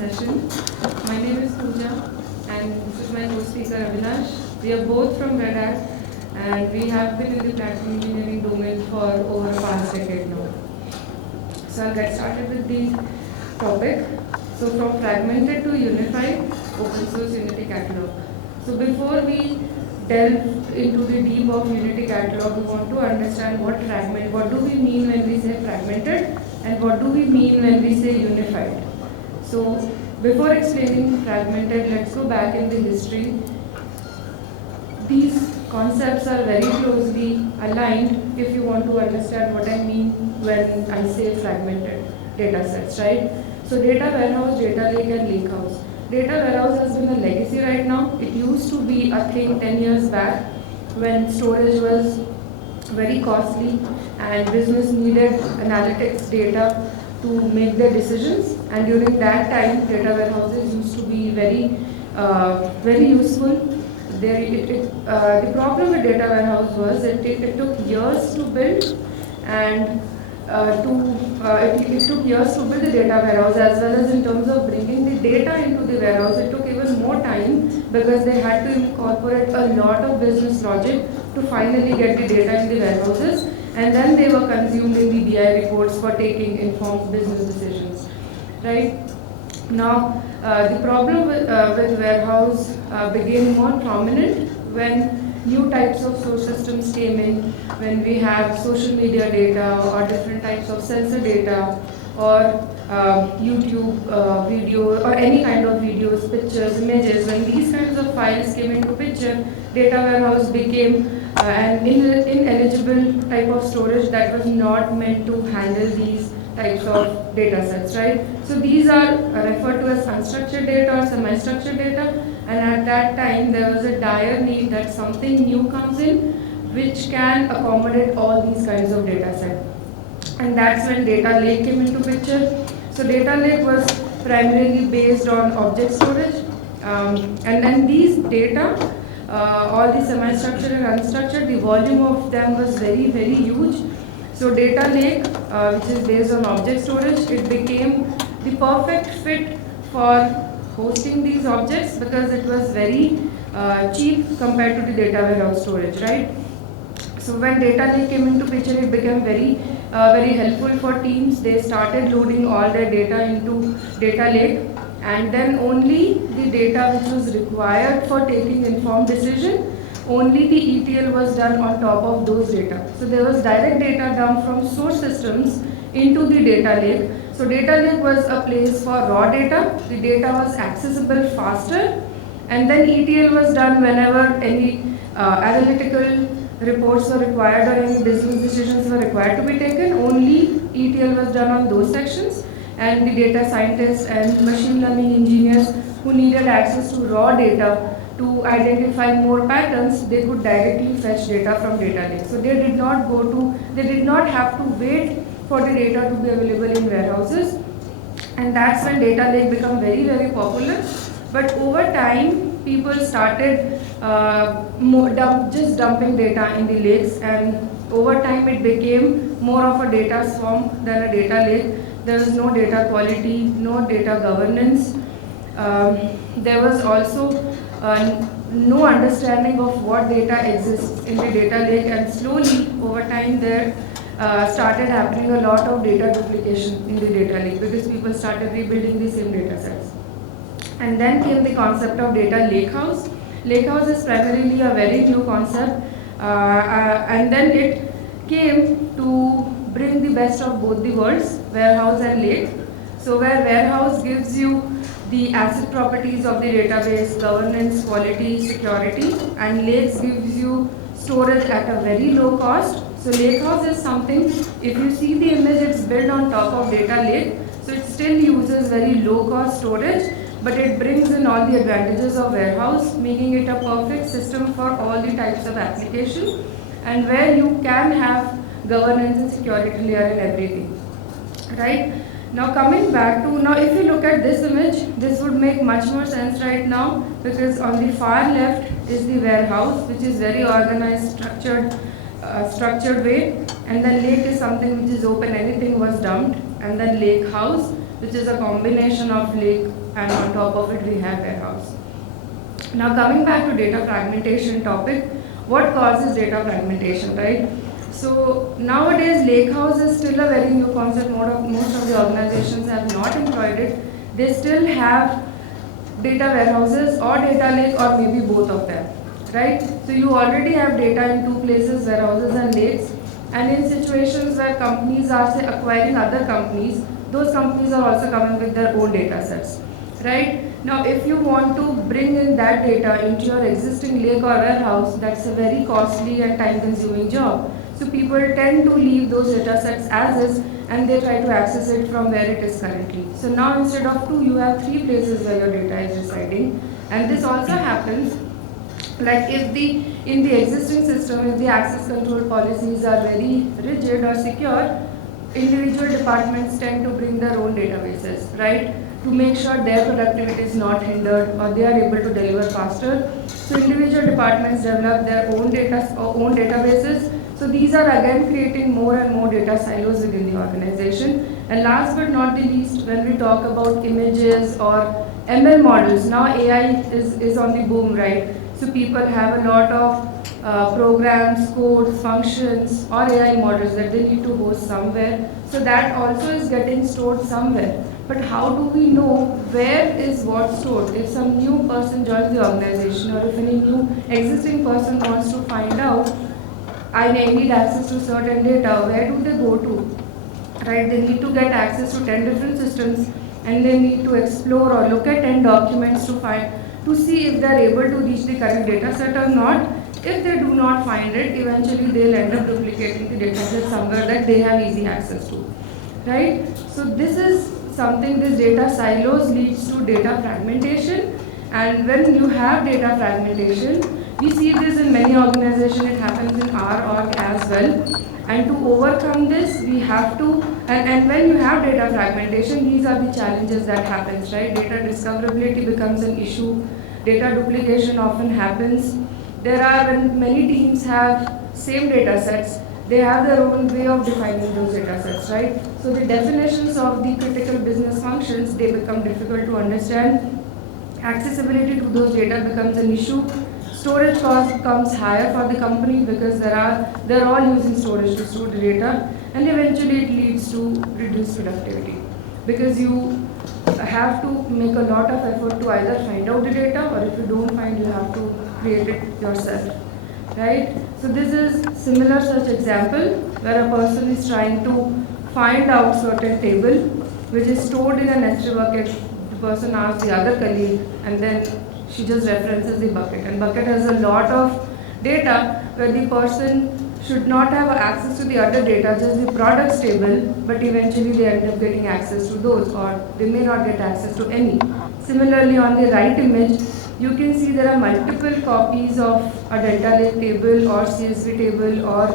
session. My name is Puja and this is my co-speaker Avinash. We are both from Red Hat and we have been in the platform engineering domain for over a past decade now. So I'll get started with the topic. So from fragmented to unified, open source Unity Catalog. So before we delve into the deep of Unity Catalog, we want to understand what do we mean when we say fragmented and what do we mean when we say unified. So before explaining fragmented, let's go back in the history. These concepts are very closely aligned if you want to understand what I mean when I say fragmented data sets, right? So data warehouse, data lake and lake house. Data warehouse has been a legacy right now. It used to be a thing 10 years back when storage was very costly and business needed analytics data to make their decisions. And during that time, data warehouses used to be very useful. The problem with data warehouse was that it took years to build and it took years to build the data warehouse, as well as in terms of bringing the data into the warehouse. It took even more time because they had to incorporate a lot of business logic to finally get the data in the warehouses, and then they were consumed in the BI reports for taking informed business decisions. Right? Now, the problem with warehouse became more prominent when new types of source systems came in, when we have social media data or different types of sensor data or YouTube video or any kind of videos, pictures, images. When these kinds of files came into picture, data warehouse became an ineligible type of storage that was not meant to handle these types of data sets, right? So these are referred to as unstructured data or semi-structured data, and at that time there was a dire need that something new comes in which can accommodate all these kinds of data sets. And that's when data lake came into picture. So data lake was primarily based on object storage, and these data, all the semi-structured and unstructured, the volume of them was very, very huge. So data lake, which is based on object storage, it became the perfect fit for hosting these objects because it was very cheap compared to the data warehouse storage, right? So when data lake came into picture, it became very helpful for teams. They started loading all their data into data lake, and then only the data which was required for taking informed decision, only the ETL was done on top of those data. So there was direct data dump from source systems into the data lake. So data lake was a place for raw data. The data was accessible faster, and then ETL was done whenever any analytical reports were required or any business decisions were required to be taken. Only ETL was done on those sections, and the data scientists and machine learning engineers who needed access to raw data to identify more patterns, they could directly fetch data from data lake. So they did not have to wait for the data to be available in warehouses, and that's when data lake became very, very popular. But over time, people started just dumping data in the lakes, and over time it became more of a data swarm than a data lake. There was no data quality, no data governance. There was also no understanding of what data exists in the data lake, and slowly over time there started happening a lot of data duplication in the data lake because people started rebuilding the same data sets. And then came the concept of data lakehouse. Lakehouse is primarily a very new concept, and then it came to bring the best of both the worlds, warehouse and lake. So where warehouse gives you the asset properties of the database, governance, quality, security, and lakes gives you storage at a very low cost. So lakehouse is something, if you see the image, it's built on top of data lake, so it still uses very low cost storage, but it brings in all the advantages of warehouse, making it a perfect system for all the types of application, and where you can have governance and security layer in everything, right? Now coming back to, now if you look at this image, this would make much more sense right now, because on the far left is the warehouse, which is very organized, structured way, and then lake is something which is open, anything was dumped, and then lake house, which is a combination of lake, and on top of it we have warehouse. Now coming back to data fragmentation topic, what causes data fragmentation, right? So nowadays lakehouse is still a very new concept. Most of the organizations have not employed it. They still have data warehouses or data lake or maybe both of them, right? So you already have data in two places, warehouses and lakes, and in situations where companies are say acquiring other companies, those companies are also coming with their own data sets, right? Now if you want to bring in that data into your existing lake or warehouse, that's a very costly and time consuming job. So people tend to leave those data sets as is and they try to access it from where it is currently. So now instead of two, you have three places where your data is residing. And this also happens like if in the existing system, if the access control policies are very rigid or secure, individual departments tend to bring their own databases, right? To make sure their productivity is not hindered or they are able to deliver faster. So individual departments develop their own databases. So these are again creating more and more data silos within the organization. And last but not the least, when we talk about images or ML models, now AI is on the boom, right? So people have a lot of programs, codes, functions, or AI models that they need to host somewhere. So that also is getting stored somewhere. But how do we know where is what stored? If some new person joins the organization or if any new existing person wants to find out, I need access to certain data, where do they go to? Right? They need to get access to 10 different systems and they need to explore or look at 10 documents to see if they are able to reach the correct data set or not. If they do not find it, eventually they'll end up duplicating the data set somewhere that they have easy access to. Right? So this is something, this data silos leads to data fragmentation, and when you have data fragmentation, we see this in many organizations, it happens in our org as well. And to overcome this, we have to, and when you have data fragmentation, these are the challenges that happens, right? Data discoverability becomes an issue, data duplication often happens. When many teams have same data sets, they have their own way of defining those data sets, right? So the definitions of the critical business functions, they become difficult to understand. Accessibility to those data becomes an issue. Storage cost becomes higher for the company because they're all using storage to store the data, and eventually it leads to reduced productivity because you have to make a lot of effort to either find out the data, or if you don't find, you have to create it yourself, right? So this is similar such example where a person is trying to find out certain table which is stored in a nested bucket. The person asks the other colleague and then she just references the bucket, and bucket has a lot of data where the person should not have access to the other data, just the products table, but eventually they end up getting access to those, or they may not get access to any. Similarly, on the right image, you can see there are multiple copies of a delta lake table or CSV table or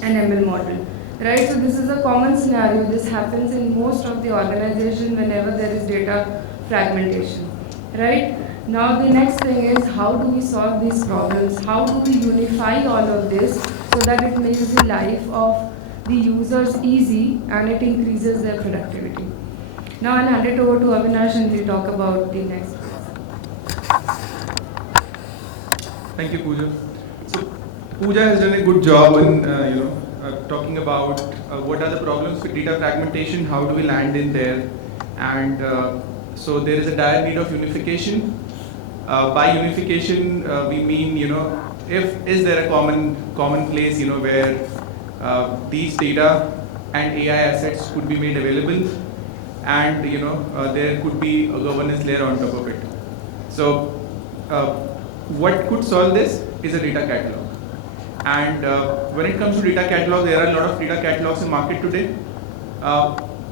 an ML model, right? So this is a common scenario. This happens in most of the organization whenever there is data fragmentation, right? Now the next thing is, how do we solve these problems? How do we unify all of this so that it makes the life of the users easy and it increases their productivity? Now I'll hand it over to Avinash and we'll talk about the next. Thank you, Puja. So Puja has done a good job in talking about what are the problems with data fragmentation, how do we land in there, and so there is a dire need of unification. By unification, we mean, is there a common place, where these data and AI assets could be made available, and there could be a governance layer on top of it. So what could solve this is a data catalog. And when it comes to data catalog, there are a lot of data catalogs in market today.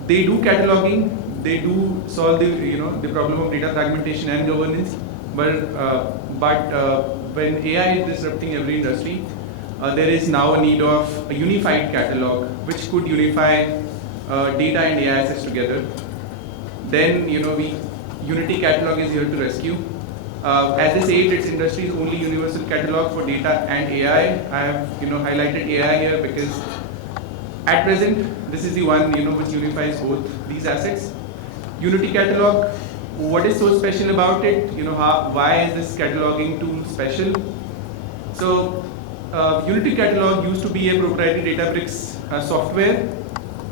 They do cataloging, they do solve the problem of data fragmentation and governance. But when AI is disrupting every industry, there is now a need of a unified catalog which could unify data and AI assets together. Then Unity Catalog is here to rescue. As they say, it's industry's only universal catalog for data and AI. I have highlighted AI here because at present this is the one which unifies both these assets. Unity Catalog, what is so special about it? Why is this cataloging tool special? So Unity Catalog used to be a proprietary Databricks software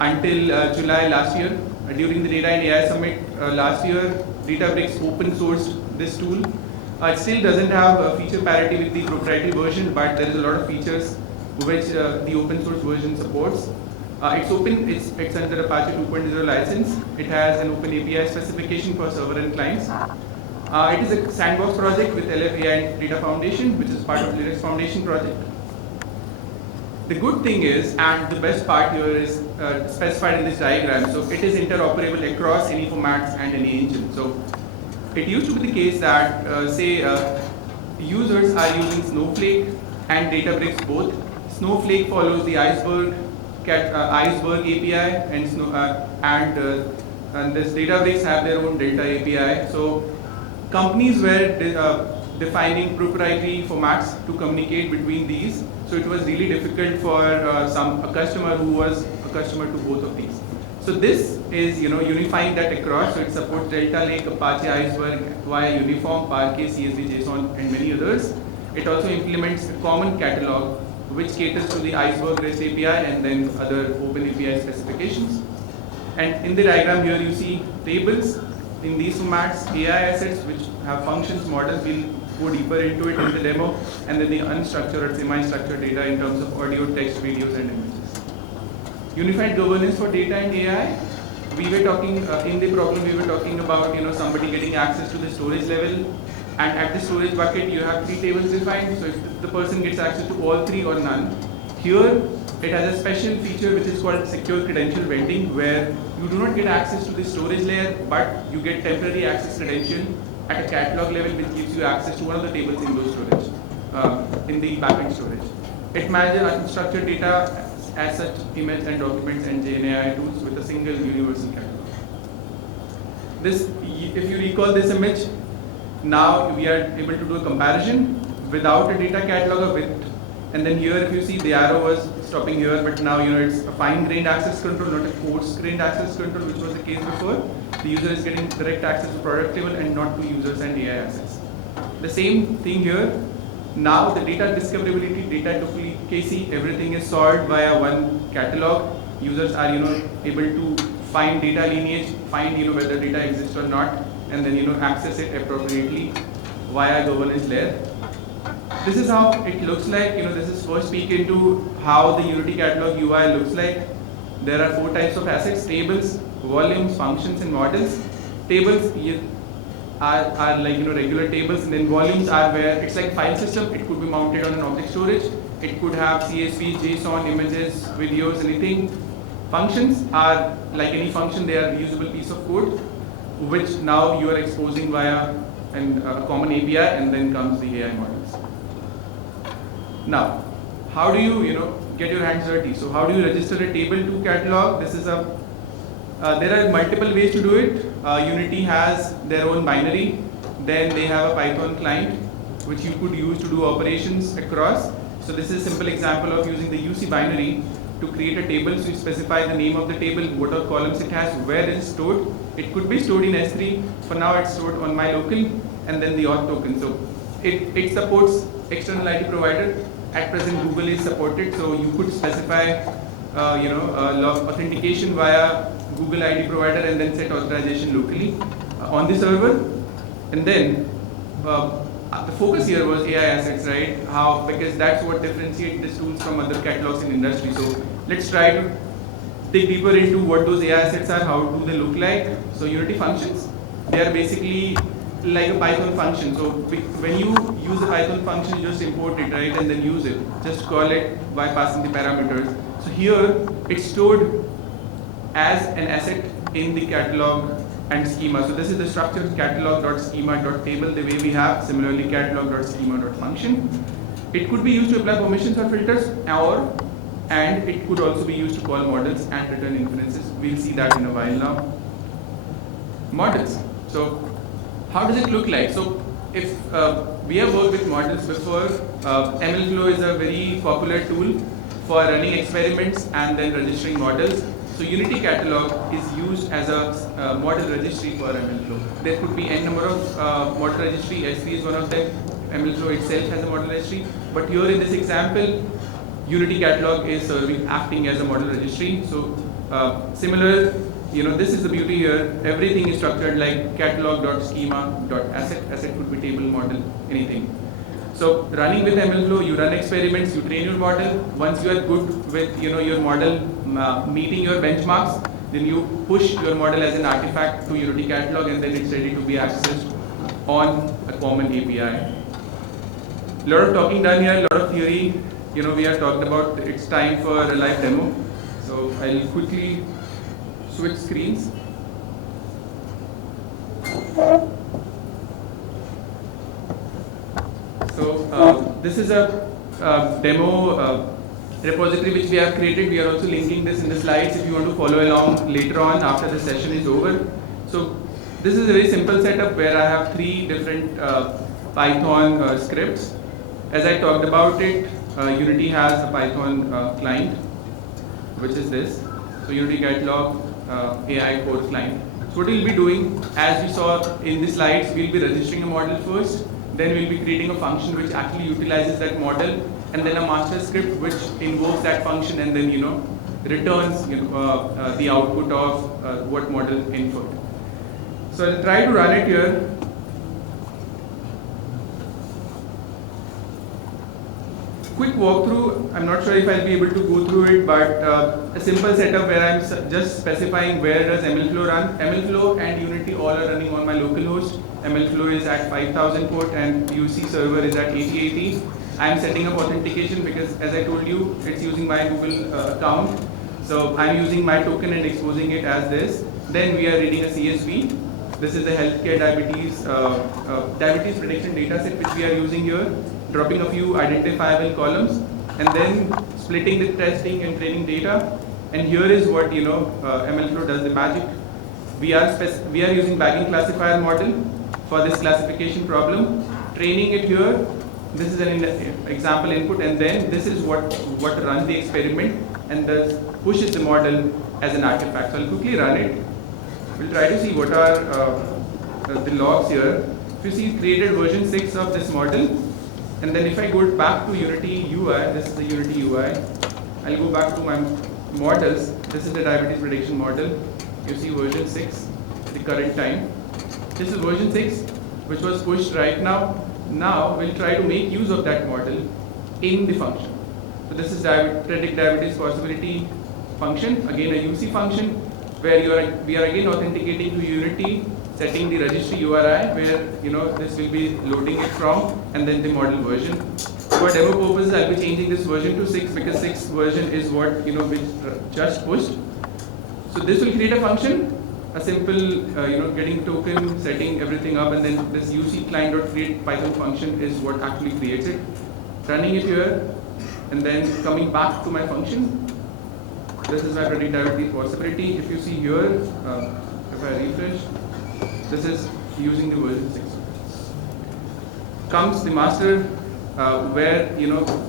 until July last year. During the Data and AI Summit last year, Databricks open sourced this tool. It still doesn't have feature parity with the proprietary version, but there is a lot of features which the open source version supports. It's open, it's under Apache 2.0 license. It has an open API specification for server and clients. It is a sandbox project with LF AI and Data Foundation, which is part of Linux Foundation project. The good thing is, and the best part here is specified in this diagram, so it is interoperable across any formats and any engine. So it used to be the case that, users are using Snowflake and Databricks both. Snowflake follows the Iceberg API, and this Databricks have their own Delta API. So companies were defining proprietary formats to communicate between these. So it was really difficult for a customer who was a customer to both of these. So this is unifying that across. So it supports Delta Lake, Apache Iceberg, via Uniform, Parquet, CSV, JSON, and many others. It also implements a common catalog which caters to the Iceberg REST API and then other open API specifications. And in the diagram here you see tables in these formats, AI assets which have functions, models. We'll go deeper into it in the demo, and then the unstructured or semi-structured data in terms of audio, text, videos, and images. Unified governance for data and AI. We were talking in the problem. We were talking about somebody getting access to the storage level, and at the storage bucket you have 3 tables defined. So if the person gets access to all 3 or none, here it has a special feature which is called secure credential vending, where you do not get access to the storage layer, but you get temporary access credential at a catalog level, which gives you access to one of the tables in those storage, in the backend storage. It manages unstructured data as such, image and documents and GenAI tools with a single universal catalog. This, if you recall this image, now we are able to do a comparison without a data catalog or with. And then here, if you see, the arrow was stopping here, but now it's a fine-grained access control, not a coarse-grained access control, which was the case before. The user is getting direct access to product table and not to users and AI assets. The same thing here. Now the data discoverability, data duplicacy, everything is solved via one catalog. Users are able to find data lineage, find whether data exists or not, and then access it appropriately via governance layer. This is how it looks like. This is first peek into how the Unity Catalog UI looks like. There are 4 types of assets: tables, volumes, functions, and models. Tables are like regular tables, and then volumes are where it's like file system. It could be mounted on an object storage. It could have CSV, JSON, images, videos, anything. Functions are like any function. They are a reusable piece of code, which now you are exposing via a common API, and then comes the AI models. Now, how do you get your hands dirty? So how do you register a table to catalog? This is there are multiple ways to do it. Unity has their own binary. Then they have a Python client which you could use to do operations across. So this is a simple example of using the UC binary to create a table. So you specify the name of the table, what are columns it has, where it is stored. It could be stored in S3. For now, it's stored on my local, and then the auth token. So it supports external ID provider. At present, Google is supported, so you could specify authentication via Google ID provider and then set authorization locally on the server. And then the focus here was AI assets, right? Because that's what differentiates these tools from other catalogs in industry. So let's try to dig deeper into what those AI assets are, how do they look like. So Unity functions, they are basically like a Python function. So when you use a Python function, you just import it, right, and then use it. Just call it by passing the parameters. So here it's stored as an asset in the catalog and schema. So this is the structure catalog.schema.table, the way we have. Similarly, catalog.schema.function. It could be used to apply permissions or filters, and it could also be used to call models and return inferences. We'll see that in a while now. Models. So how does it look like? So if we have worked with models before, MLflow is a very popular tool for running experiments and then registering models. So Unity Catalog is used as a model registry for MLflow. There could be n number of model registry. S3 is one of them. MLflow itself has a model registry. But here in this example, Unity Catalog is acting as a model registry. So similar, this is the beauty here. Everything is structured like catalog.schema.asset. Asset could be table, model, anything. So running with MLflow, you run experiments, you train your model. Once you are good with your model meeting your benchmarks, then you push your model as an artifact to Unity Catalog, and then it's ready to be accessed on a common API. A lot of talking done here, a lot of theory. We are talking about. It's time for a live demo. So I'll quickly switch screens. So this is a demo repository which we have created. We are also linking this in the slides if you want to follow along later on after the session is over. So this is a very simple setup where I have 3 different Python scripts. As I talked about it, Unity has a Python client, which is this. So Unity Catalog AI core client. So what we'll be doing, as we saw in the slides, we'll be registering a model first. Then we'll be creating a function which actually utilizes that model, and then a master script which invokes that function and then returns the output of what model input. So I'll try to run it here. Quick walkthrough. I'm not sure if I'll be able to go through it, but a simple setup where I'm just specifying where does MLflow run. MLflow and Unity all are running on my local host. MLflow is at 5000 port and UC server is at 8080. I'm setting up authentication because, as I told you, it's using my Google account. So I'm using my token and exposing it as this. Then we are reading a CSV. This is the healthcare diabetes prediction data set which we are using here. Dropping a few identifiable columns and then splitting the testing and training data. And here is what MLflow does the magic. We are using bagging classifier model for this classification problem. Training it here. This is an example input, and then this is what runs the experiment and thus pushes the model as an artifact. So I'll quickly run it. We'll try to see what are the logs here. If you see, created version 6 of this model. And then if I go back to Unity UI, this is the Unity UI, I'll go back to my models. This is the diabetes prediction model. You see version 6, the current time. This is version 6, which was pushed right now. Now we'll try to make use of that model in the function. So this is predict diabetes possibility function, again a UC function, where we are again authenticating to Unity, setting the registry URI where this will be loading it from, and then the model version. For demo purposes, I'll be changing this version to 6 because 6 version is what which just pushed. So this will create a function, a simple getting token, setting everything up, and then this UC client.create Python function is what actually creates it. Running it here, and then coming back to my function. This is my predict diabetes possibility. If you see here, if I refresh. This is using the version 6. Comes the master where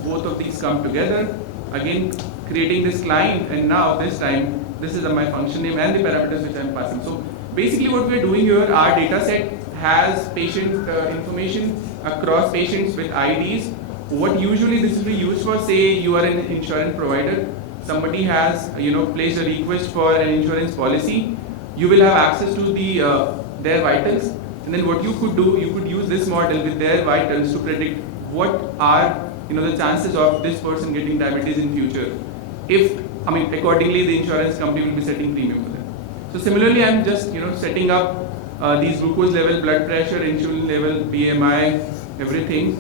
both of these come together. Again creating this client, and now this time this is my function name and the parameters which I am passing. So basically what we are doing here, our data set has patient information across patients with IDs. What usually this will be used for, say you are an insurance provider, somebody has placed a request for an insurance policy, you will have access to their vitals, and then what you could do, you could use this model with their vitals to predict what are the chances of this person getting diabetes in future. Accordingly the insurance company will be setting premium for them. So similarly, I'm just setting up these glucose level, blood pressure, insulin level, BMI, everything,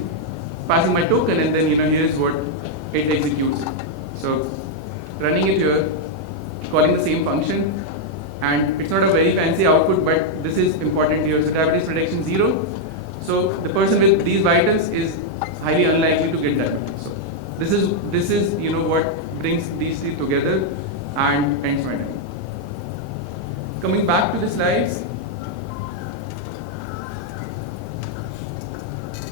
passing my token, and then here is what it executes. So running it here, calling the same function. And it's not a very fancy output, but this is important here. So diabetes prediction 0. So the person with these vitals is highly unlikely to get diabetes. So this is what brings these three together and ends my demo. Coming back to the slides.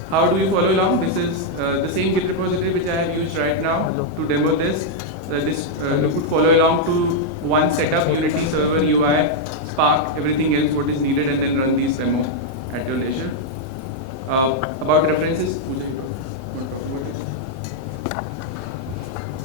How do you follow along? This is the same Git repository which I have used right now to demo this. this you could follow along to one setup, Unity server, UI, Spark, everything else what is needed, and then run these demo at your leisure. About references, Puja, you want to talk about it?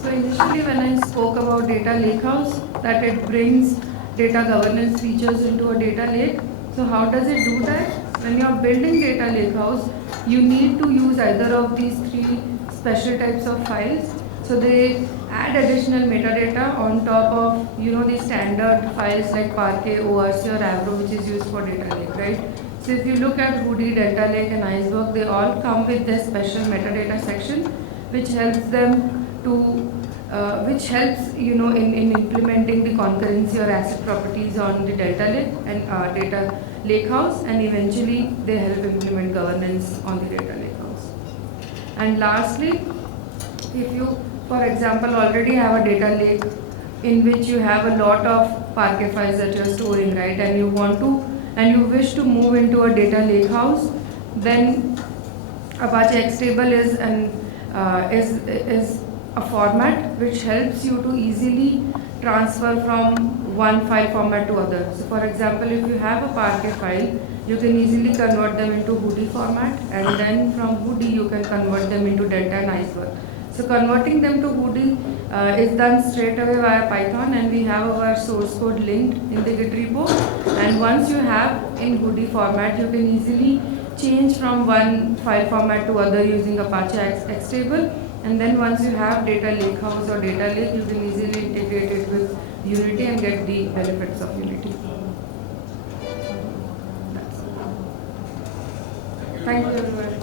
So initially when I spoke about data lakehouse, that it brings data governance features into a data lake. So how does it do that? When you are building data lakehouse, you need to use either of these three special types of files. So they add additional metadata on top of the standard files like Parquet, ORC or Avro, which is used for data lake, right? So if you look at Hoodie, Delta Lake and Iceberg, they all come with their special metadata section, which helps them to in implementing the concurrency or asset properties on the Delta Lake and data lakehouse, and eventually they help implement governance on the data lakehouse. And lastly, if you, for example, already have a data lake in which you have a lot of Parquet files that you're storing, right, and you wish to move into a data lakehouse, then Apache Xtable is a format which helps you to easily transfer from one file format to other. So for example, if you have a Parquet file, you can easily convert them into Hoodie format, and then from Hoodie you can convert them into Delta and Iceberg. So converting them to Hoodie is done straight away via Python, and we have our source code linked in the Git repo. And once you have in Hoodie format, you can easily change from one file format to other using Apache Xtable. And then once you have data lakehouse or data lake, you can easily integrate it with Unity and get the benefits of Unity. Thank you everyone.